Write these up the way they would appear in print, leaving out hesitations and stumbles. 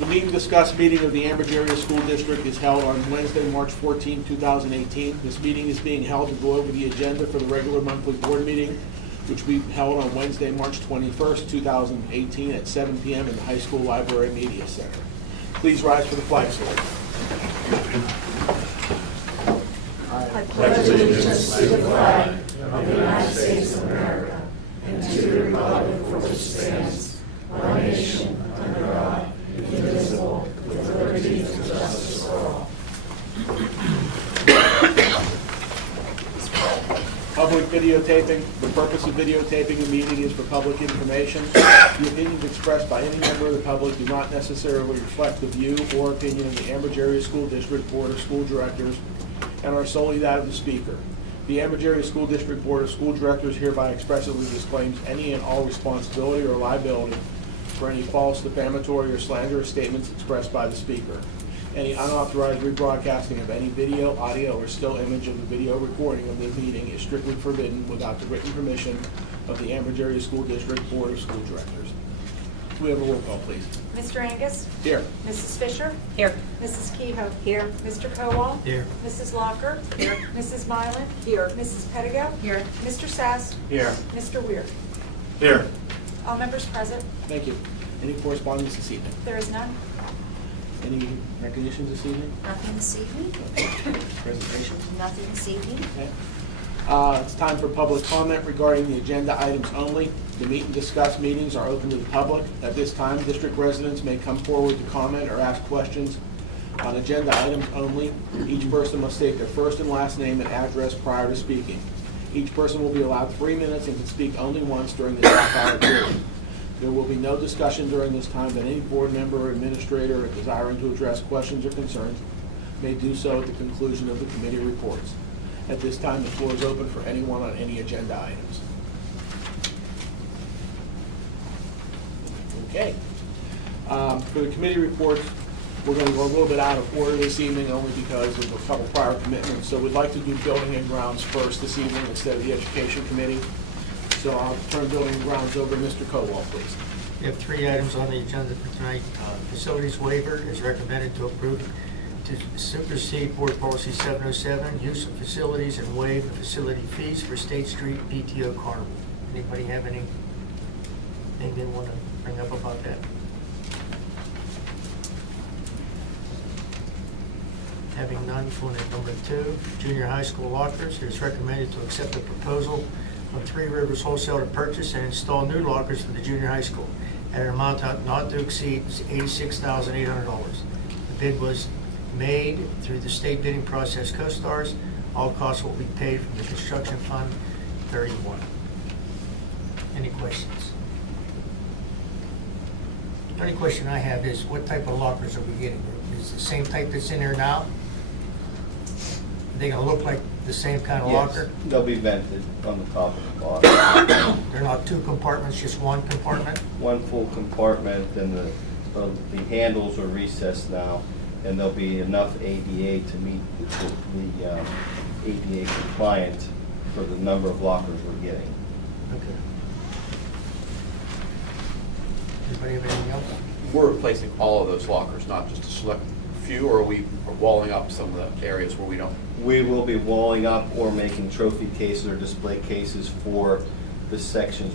The meeting discuss meeting of the Ambridge Area School District is held on Wednesday, March 14, 2018. This meeting is being held to go over the agenda for the regular monthly board meeting, which we held on Wednesday, March 21st, 2018 at 7 p.m. in the High School Library Media Center. Please rise for the flag salute. I pledge allegiance to the flag of the United States of America and to the republic for which it stands, one nation, under God, indivisible, with liberty and justice for all. Public videotaping. The purpose of videotaping the meeting is for public information. The opinions expressed by any member of the public do not necessarily reflect the view or opinion of the Ambridge Area School District Board of School Directors and are solely that of the speaker. The Ambridge Area School District Board of School Directors hereby expressly disclaims any and all responsibility or liability for any false, defamatory, or slanderous statements expressed by the speaker. Any unauthorized rebroadcasting of any video, audio, or still image of the video recording of the meeting is strictly forbidden without the written permission of the Ambridge Area School District Board of School Directors. Can we have a roll call, please? Mr. Angus? Here. Mrs. Fisher? Here. Mrs. Kehoe? Here. Mr. Kowal? Here. Mrs. Locker? Here. Mrs. Mylan? Here. Mrs. Pettigo? Here. Mr. Sass? Here. Mr. Weir? Here. All members present. Thank you. Any correspondence this evening? There is none. Any recognitions this evening? Nothing this evening. Presentations? Nothing this evening. Okay. It's time for public comment regarding the agenda items only. The meet and discuss meetings are open to the public. At this time, district residents may come forward to comment or ask questions on agenda items only. Each person must state their first and last name and address prior to speaking. Each person will be allowed 3 minutes and can speak only once during the half-hour period. There will be no discussion during this time, but any board member or administrator desiring to address questions or concerns may do so at the conclusion of the committee reports. At this time, the floor is open for anyone on any agenda items. Okay. For the committee reports, we're going to go a little bit out of order this evening only because of a couple prior commitments. So we'd like to do building and grounds first this evening instead of the education committee. So I'll turn building and grounds over to Mr. Kowal, please. We have 3 items on the agenda for tonight. Facilities waiver is recommended to approve to supersede Board Policy 707, use of facilities and waive the facility fees for State Street PTO Carnival. Anybody have anything they want to bring up about that? Having none, going to number 2, junior high school lockers. It is recommended to accept the proposal from Three Rivers Wholesale to purchase and install new lockers for the junior high school at an amount not to exceed $86,800. The bid was made through the state bidding process co-stars. All costs will be paid from the construction fund 31. Any questions? The only question I have is what type of lockers are we getting? Is it the same type that's in there now? Are they going to look like the same kind of locker? Yes, they'll be vented on the top of the locker. They're not 2 compartments, just 1 compartment? One full compartment, and the handles are recessed now, and there'll be enough ADA to meet the ADA compliant for the number of lockers we're getting. Okay. Anybody have anything else? We're replacing all of those lockers, not just a select few, or are we walling up some of the areas where we don't? We will be walling up or making trophy cases or display cases for the sections.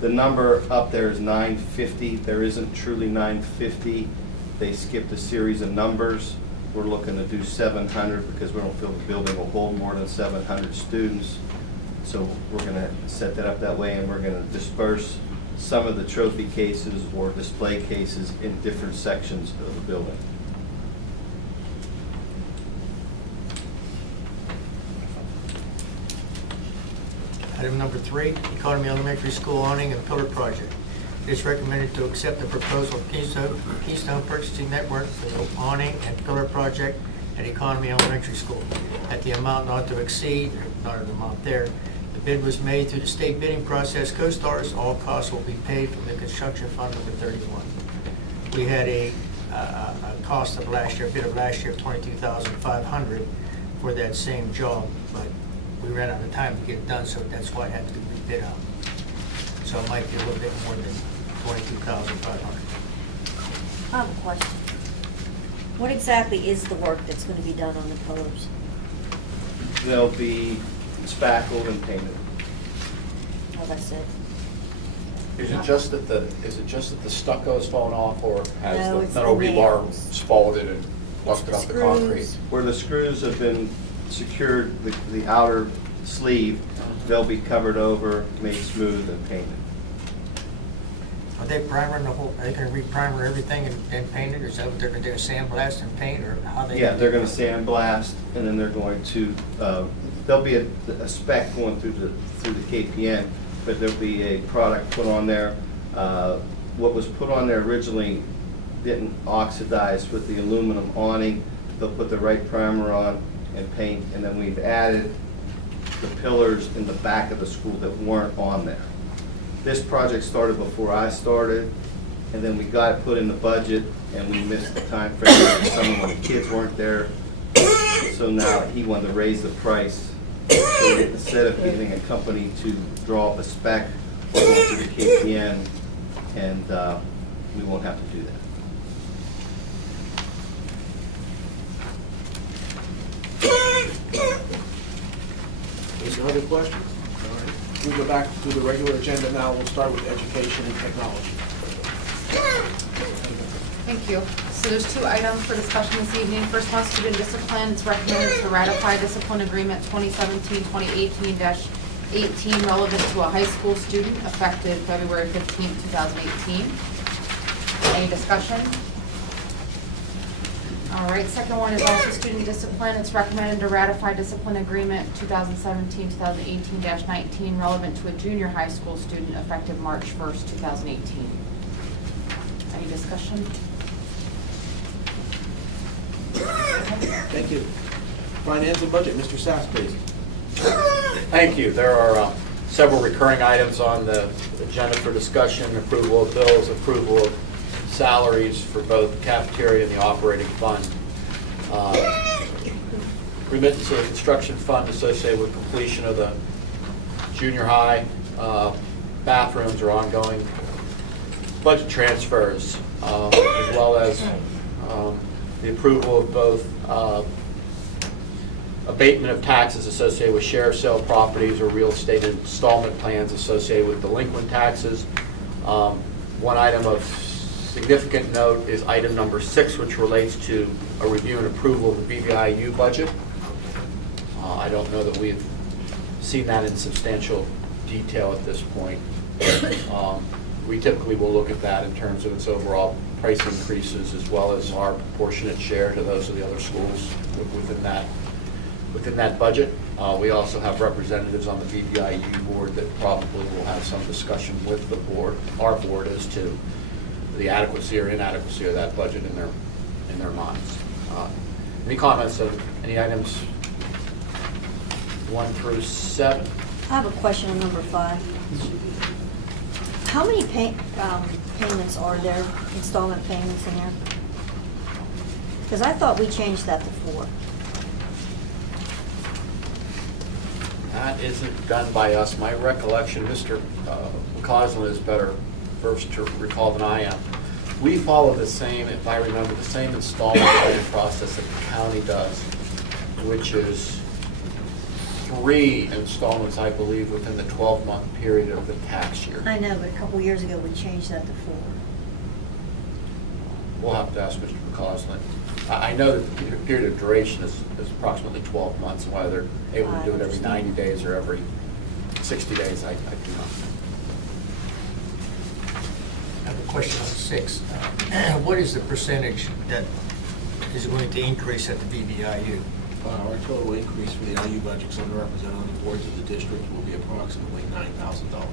The number up there is 950. There isn't truly 950. They skipped a series of numbers. We're looking to do 700 because we don't feel the building will hold more than 700 students. So we're going to set that up that way, and we're going to disperse some of the trophy cases or display cases in different sections of the building. Item number 3, Economy Elementary School awning and pillar project. It is recommended to accept the proposal of Keystone Purchasing Network for the awning and pillar project at Economy Elementary School at the amount not to exceed, not an amount there. The bid was made through the state bidding process co-stars. All costs will be paid from the construction fund number 31. We had a cost of last year, a bid of last year of $22,500 for that same job, but we ran out of time to get it done, so that's why it had to be rebid out. So it might be a little bit more than $22,500. I have a question. What exactly is the work that's going to be done on the pillars? They'll be spackled and painted. Oh, that's it? Is it just that the stucco is falling off, or No, has it's the metal the rebar nails. spalted and busted It's up the the concrete? screws. Where the screws have been secured, the outer sleeve, they'll be covered over, made smooth and painted. Are they primering the whole, are they gonna re-primer everything and then paint it, or is that what they're gonna do, sandblast and paint, or how they? Yeah, they're gonna sandblast, and then they're going to, there'll be a spec going through the KPN, but there'll be a product put on there. What was put on there originally didn't oxidize with the aluminum awning. They'll put the right primer on and paint, and then we've added the pillars in the back of the school that weren't on there. This project started before I started, and then we got it put in the budget, and we missed the time frame of the summer when the kids weren't there. So now he wanted to raise the price. So instead of getting a company to draw up a spec, we'll go to the KPN, and we won't have to do that. Any other questions? All right. We'll go back to the regular agenda now. We'll start with education and technology. Thank you. So there's two items for discussion this evening. First one, student discipline. It's recommended to ratify discipline agreement 2017-2018-18 relevant to a high school student effective February 15, 2018. Any discussion? All right, second one is also student discipline. It's recommended to ratify discipline agreement 2017-2018-19 relevant to a junior high school student effective March 1st, 2018. Any discussion? Thank you. Finance and budget, Mr. Sass, please. Thank you. There are several recurring items on the agenda for discussion: approval of bills, approval of salaries for both the cafeteria and the operating fund. Remittance to the construction fund associated with completion of the junior high bathrooms or ongoing budget transfers, as well as the approval of both abatement of taxes associated with share sale properties or real estate installment plans associated with delinquent taxes. One item of significant note is item number 6, which relates to a review and approval of the BVIU budget. I don't know that we've seen that in substantial detail at this point. We typically will look at that in terms of its overall price increases as well as our proportionate share to those of the other schools within that budget. We also have representatives on the BVIU board that probably will have some discussion with the board, our board, as to the adequacy or inadequacy of that budget in their minds. Any comments on any items 1 through 7? I have a question on number 5. How many payments are there, installment payments in there? Because I thought we changed that to 4. That isn't done by us. My recollection, Mr. McCausland is better first to recall than I am. We follow the same, if I remember, the same installment plan process that the county does, which is 3 installments, I believe, within the 12-month period of the tax year. I know, but a couple years ago we changed that to 4. We'll have to ask Mr. McCausland. I know that the period of duration is approximately 12 months, and whether they're able to do it every 90 days or every 60 days, I do not know. I have a question on 6. What is the percentage that is going to increase at the BVIU? Our total increase for the IU budgets underrepresented on the boards of the district will be approximately $9,000.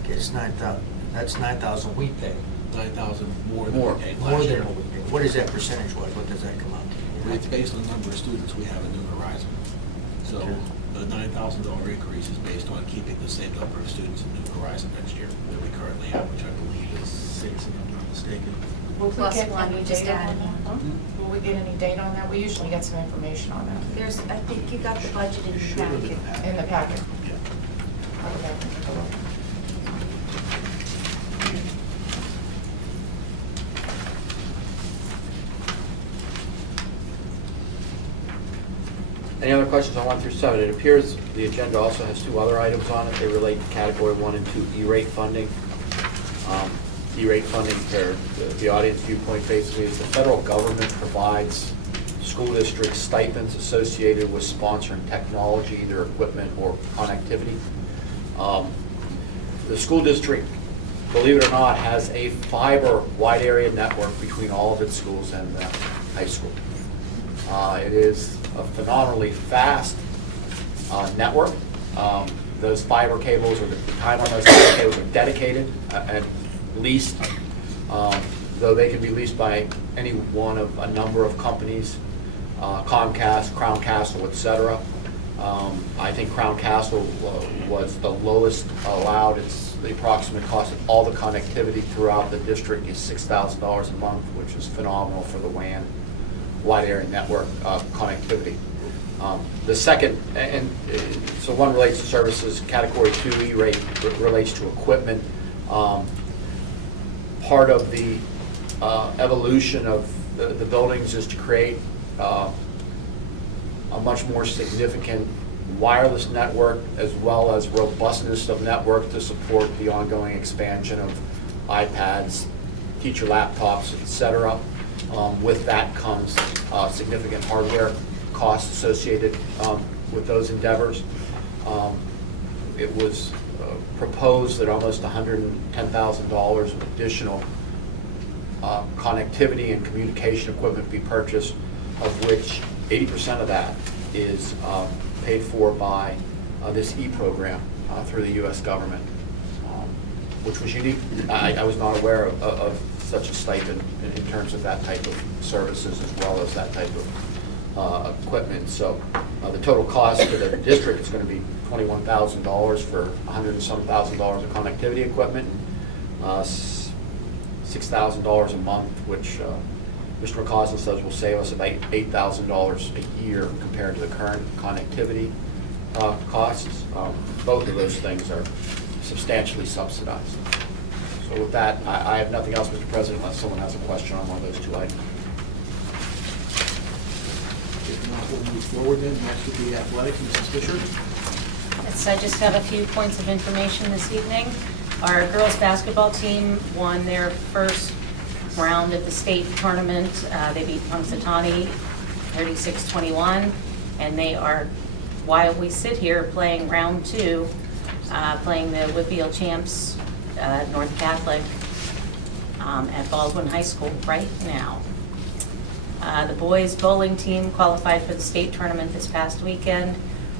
Okay, it's 9,000. That's 9,000 we pay. 9,000 more than More. we paid More last than year. what we pay. What is that percentage-wise? What does that come out to? It's based on the number of students we have in New Horizon. So the $9,000 increase is based on keeping the same number of students in New Horizon next year that we currently have, which I believe is 6, if I'm not mistaken. Will we Plus get one, any we just data on added. that? Will we get any data on that? We usually get some information on that There's, I think you got the budget in the Should have been packet. in the packet. Yeah. Okay. Any other questions on 1 through 7? It appears the agenda also has 2 other items on it. They relate to Category 1 and 2 E-rate funding. E-rate funding, for the audience viewpoint basically, is the federal government provides school districts stipends associated with sponsoring technology, either equipment or connectivity. The school district, believe it or not, has a fiber wide area network between all of its schools and the high school. It is a phenomenally fast network. Those fiber cables, or the time on those fiber cables, are dedicated and leased, though they can be leased by any one of a number of companies, Comcast, Crown Castle, etc. I think Crown Castle was the lowest allowed. It's the approximate cost of all the connectivity throughout the district is $6,000 a month, which is phenomenal for the WAN, wide area network connectivity. The second, so one relates to services, Category 2 E-rate relates to equipment. Part of the evolution of the buildings is to create a much more significant wireless network, as well as robustness of network to support the ongoing expansion of iPads, teacher laptops, etc. With that comes significant hardware costs associated with those endeavors. It was proposed that almost $110,000 of additional connectivity and communication equipment be purchased, of which 80% of that is paid for by this E-program through the U.S. government, which was unique. I was not aware of such a stipend in terms of that type of services as well as that type of equipment. So the total cost to the district is going to be $21,000 for $100 and some thousand of connectivity equipment, $6,000 a month, which Mr. McCausland says will save us about $8,000 a year compared to the current connectivity costs. Both of those things are substantially subsidized. So with that, I have nothing else, Mr. President, unless someone has a question on one of those 2 items. If not, we'll move forward then. Next would be athletics, Mrs. Fisher. Yes, I just have a few points of information this evening. Our girls' basketball team won their first round of the state tournament. They beat Punxsutawney 36-21, and they are, while we sit here, playing round 2, playing the Whitfield champs, North Catholic, at Baldwin High School right now. The boys' bowling team qualified for the state tournament this past weekend.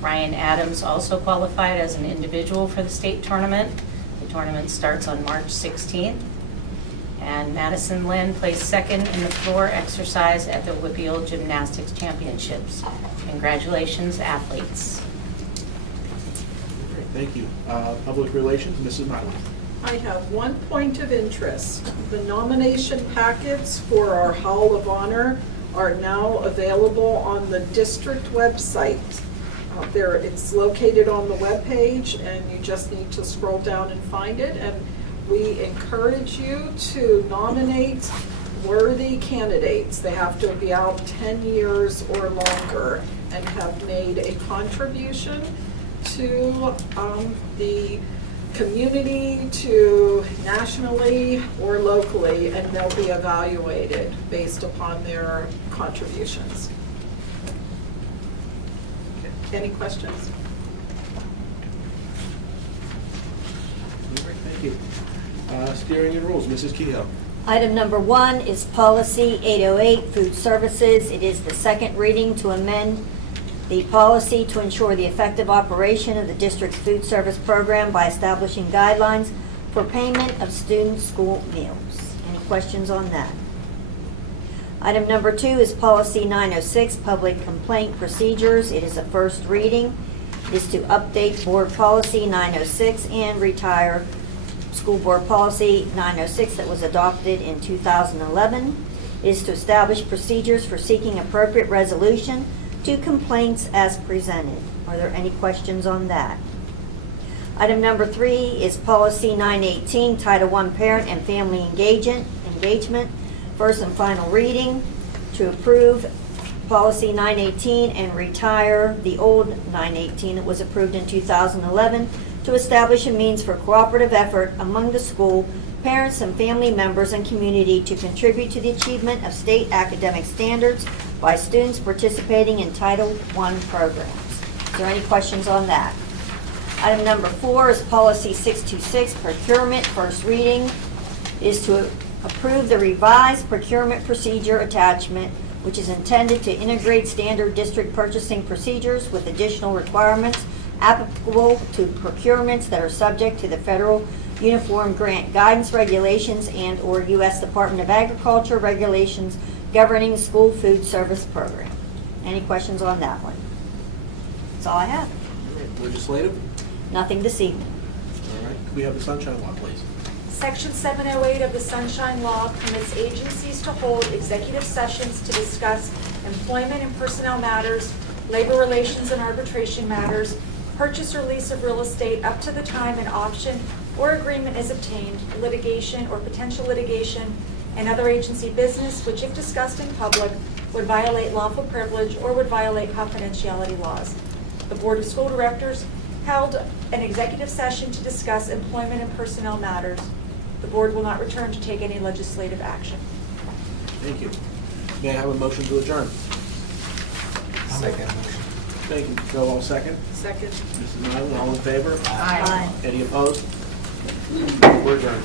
Ryan Adams also qualified as an individual for the state tournament. The tournament starts on March 16th. And Madison Lynn placed second in the floor exercise at the Whitfield Gymnastics Championships. Congratulations, athletes. Great, thank you. Public relations, Mrs. Mylan. I have one point of interest. The nomination packets for our Hall of Honor are now available on the district website. It's located on the webpage, and you just need to scroll down and find it. And we encourage you to nominate worthy candidates. They have to be out 10 years or longer and have made a contribution to the community, to nationally or locally, and they'll be evaluated based upon their contributions. Any questions? Thank you. Steering and rules, Mrs. Kehoe. Item number 1 is Policy 808, Food Services. It is the second reading to amend the policy to ensure the effective operation of the district's food service program by establishing guidelines for payment of student school meals. Any questions on that? Item number 2 is Policy 906, Public Complaint Procedures. It is a first reading. It is to update Board Policy 906 and retire School Board Policy 906 that was adopted in 2011. It is to establish procedures for seeking appropriate resolution to complaints as presented. Are there any questions on that? Item number 3 is Policy 918, Title I Parent and Family Engagement, first and final reading, to approve Policy 918 and retire the old 918 that was approved in 2011 to establish a means for cooperative effort among the school, parents, and family members and community to contribute to the achievement of state academic standards by students participating in Title I programs. Is there any questions on that? Item number 4 is Policy 626, procurement, first reading, is to approve the revised procurement procedure attachment, which is intended to integrate standard district purchasing procedures with additional requirements applicable to procurements that are subject to the Federal Uniform Grant Guidance Regulations and/or U.S. Department of Agriculture regulations governing school food service program. Any questions on that one? That's all I have. Legislative? Nothing this evening. All right, could we have the sunshine law, please? Section 708 of the Sunshine Law permits agencies to hold executive sessions to discuss employment and personnel matters, labor relations and arbitration matters, purchase or lease of real estate up to the time an option or agreement is obtained, litigation or potential litigation, and other agency business which, if discussed in public, would violate lawful privilege or would violate confidentiality laws. The Board of School Directors held an executive session to discuss employment and personnel matters. The board will not return to take any legislative action. Thank you. May I have a motion to adjourn? I'll make that motion. Thank you. Joe, all second. Second. Mrs. Nyland, all in favor? Aye. Any opposed? We're adjourned.